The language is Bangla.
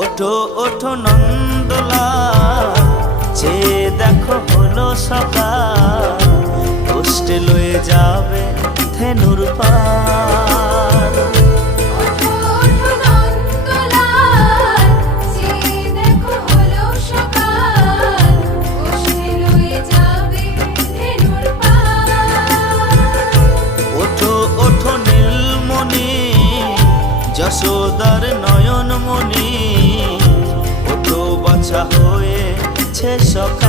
ওঠো ওঠো নন্দলাল, চেয়ে দেখো হলো সকাল, কষ্টে লয়ে যাবে ধেনুর পাল। ওঠো ওঠো নন্দলাল, চেয়ে দেখো হলো সকাল, কষ্টে লয়ে যাবে ধেনুর পাল। ওঠো ওঠো নীলমণি, যশোদার নয়নমণি, ওঠো বাছা হয়েছে সকাল।